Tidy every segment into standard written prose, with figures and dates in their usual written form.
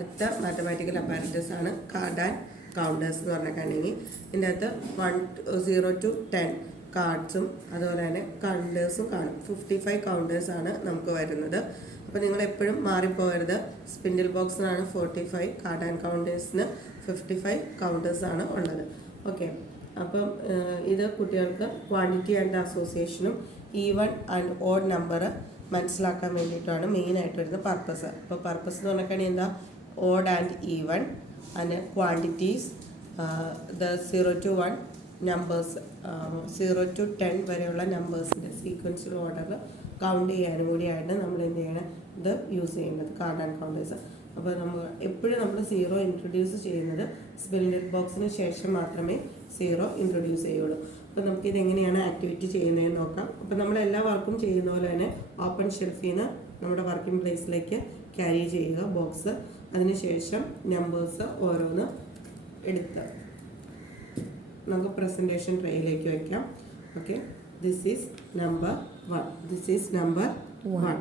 അടുത്ത mathematical apparatus ആണ് card and counters എന്ന് പറഞ്ഞിട്ടുണ്ടെങ്കിൽ ഇതിൻ്റെ അകത്ത് 0 to 10 കാർഡ്സും അതുപോലെ തന്നെ കൗണ്ടേഴ്സും കാണും. 55 കൗണ്ടേഴ്സാണ് നമുക്ക് വരുന്നത്. അപ്പോൾ നിങ്ങൾ എപ്പോഴും മാറിപ്പോകരുത്. സ്പിൻഡിൽ ബോക്സിനാണ് 45, കാർഡ് ആൻഡ് കൗണ്ടേഴ്സിന് 55 കൗണ്ടേഴ്സാണ് ഉള്ളത്. ഓക്കെ, അപ്പം ഇത് കുട്ടികൾക്ക് ക്വാണ്ടിറ്റി ആൻഡ് അസോസിയേഷനും ഈവൺ ആൻഡ് ഓഡ് നമ്പർ മനസ്സിലാക്കാൻ വേണ്ടിയിട്ടാണ് മെയിനായിട്ട് വരുന്ന പർപ്പസ്. അപ്പോൾ പർപ്പസ് എന്ന് പറഞ്ഞിട്ടുണ്ടെങ്കിൽ എന്താ, odd and even and quantities, the 0 to 1 numbers, 0 to 10 വരെയുള്ള നമ്പേഴ്സിൻ്റെ സീക്വൻഷ്യൽ ഓർഡറിൽ കൗണ്ട് ചെയ്യാനും കൂടിയാണ് നമ്മൾ എന്ത് ചെയ്യണം, ഇത് യൂസ് ചെയ്യുന്നത് കാർഡ് ആൻഡ് കൗണ്ടേഴ്സ്. അപ്പോൾ നമ്മൾ എപ്പോഴും നമ്മൾ 0 ഇൻട്രൊഡ്യൂസ് ചെയ്യുന്നത് സ്പിൻഡിൽ ബോക്സിന് ശേഷം മാത്രമേ 0 ഇൻട്രൊഡ്യൂസ് ചെയ്യുള്ളൂ. അപ്പോൾ നമുക്കിത് എങ്ങനെയാണ് ആക്ടിവിറ്റി ചെയ്യുന്നതെന്ന് നോക്കാം. അപ്പോൾ നമ്മൾ എല്ലാ വർക്കും ചെയ്യുന്ന പോലെ തന്നെ ഓപ്പൺ ഷെൽഫിൽ നിന്ന് നമ്മുടെ വർക്കിംഗ് പ്ലേസിലേക്ക് ക്യാരി ചെയ്യുക ബോക്സ്. അതിനുശേഷം നമ്പേഴ്സ് ഓരോന്ന് എടുത്ത് നമുക്ക് പ്രസൻറ്റേഷൻ ട്രേയിലേക്ക് വയ്ക്കാം. Okay, this is number 1, this is number 1.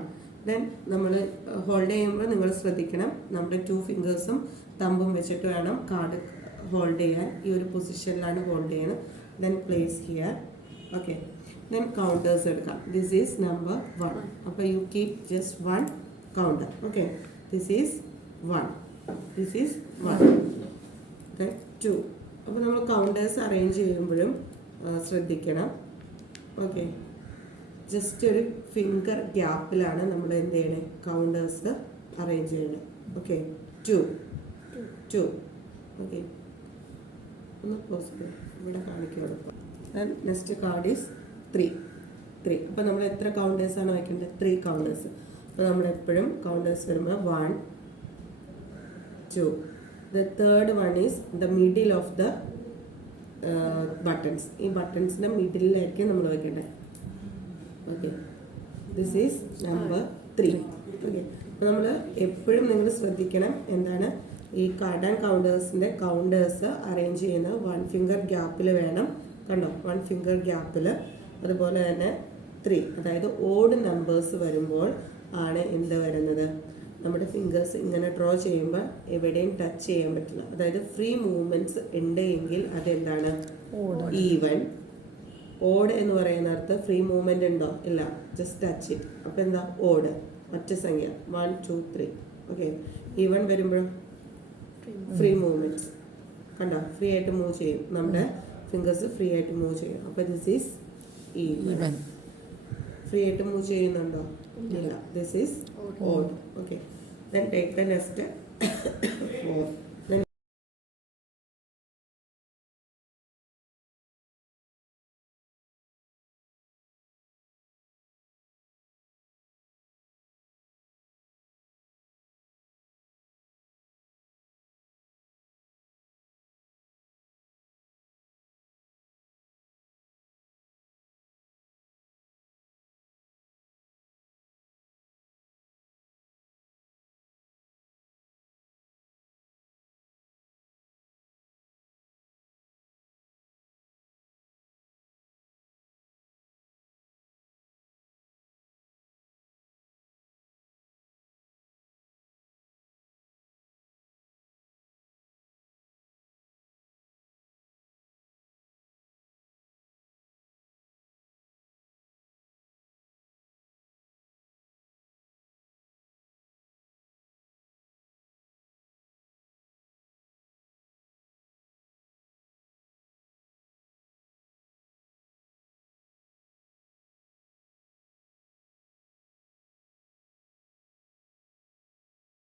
Then നമ്മൾ ഹോൾഡ് ചെയ്യുമ്പോൾ നിങ്ങൾ ശ്രദ്ധിക്കണം, നമ്മുടെ 2 ഫിംഗേഴ്സും തമ്പും വെച്ചിട്ട് വേണം കാർഡ് ഹോൾഡ് ചെയ്യാൻ. ഈ ഒരു പൊസിഷനിലാണ് ഹോൾഡ് ചെയ്യുന്നത്. Then place here. Okay, then counters എടുക്കാം. This is number 1. അപ്പോൾ you keep just 1 counter. Okay, this is 1, this is 1, then 2. അപ്പോൾ നമ്മൾ കൗണ്ടേഴ്സ് അറേഞ്ച് ചെയ്യുമ്പോഴും ശ്രദ്ധിക്കണം. ഓക്കെ, ജസ്റ്റ് ഒരു ഫിംഗർ ഗ്യാപ്പിലാണ് നമ്മൾ എന്ത് ചെയ്യണേ, കൗണ്ടേഴ്സ് അറേഞ്ച് ചെയ്യണേ. ഓക്കെ, 2. ഓക്കെ, ഒന്ന് പോസിബിൾ ഇവിടെ കാണിക്കുള്ളൂ. Next card is 3. അപ്പോൾ നമ്മൾ എത്ര കൗണ്ടേഴ്സാണ് വയ്ക്കേണ്ടത്, 3 കൗണ്ടേഴ്സ്. അപ്പോൾ നമ്മളെപ്പോഴും കൗണ്ടേഴ്സ് വരുമ്പോൾ 1, 2. The third one is the middle of the buttons. ഈ ബട്ടൺസിൻ്റെ മിഡിലായിരിക്കും നമ്മൾ വയ്ക്കേണ്ടത്. Okay, this is number 3. Okay, അപ്പോൾ നമ്മൾ എപ്പോഴും നിങ്ങൾ ശ്രദ്ധിക്കണം, എന്താണ് ഈ കാർഡ് ആൻഡ് കൗണ്ടേഴ്സിൻ്റെ കൗണ്ടേഴ്സ് അറേഞ്ച് ചെയ്യുന്നത് 1 ഫിംഗർ ഗ്യാപ്പിൽ വേണം. കണ്ടോ, 1 ഫിംഗർ ഗ്യാപ്പിൽ. അതുപോലെ തന്നെ 3, അതായത് ഓഡ് നമ്പേഴ്സ് വരുമ്പോൾ ആണ് എന്ത് വരുന്നത്, നമ്മുടെ ഫിംഗേഴ്സ് ഇങ്ങനെ ഡ്രോ ചെയ്യുമ്പോൾ എവിടെയും ടച്ച് ചെയ്യാൻ പറ്റില്ല. അതായത് ഫ്രീ മൂവ്മെൻറ്റ്സ് ഉണ്ട് എങ്കിൽ അതെന്താണ്, ഈവൻ. ഓഡ് എന്ന് പറയുന്നിടത്ത് ഫ്രീ മൂവ്മെൻ്റ് ഉണ്ടോ, ഇല്ല, ജസ്റ്റ് ടച്ച് ഇറ്റ്. അപ്പോൾ എന്താ, ഓഡ്, ഒറ്റ സംഖ്യ 1, 2, 3. ഓക്കെ, ഈവൻ വരുമ്പോഴും ഫ്രീ മൂവ്മെൻറ്റ്സ് കണ്ടോ, ഫ്രീ ആയിട്ട് മൂവ് ചെയ്യും, നമ്മുടെ ഫിംഗേഴ്സ് ഫ്രീ ആയിട്ട് മൂവ് ചെയ്യും. അപ്പോൾ ദിസ് ഈസ് ഈവൻ. ഫ്രീ ആയിട്ട് മൂവ് ചെയ്യുന്നുണ്ടോ, ഇല്ല, this is odd. Okay, then take the next 4.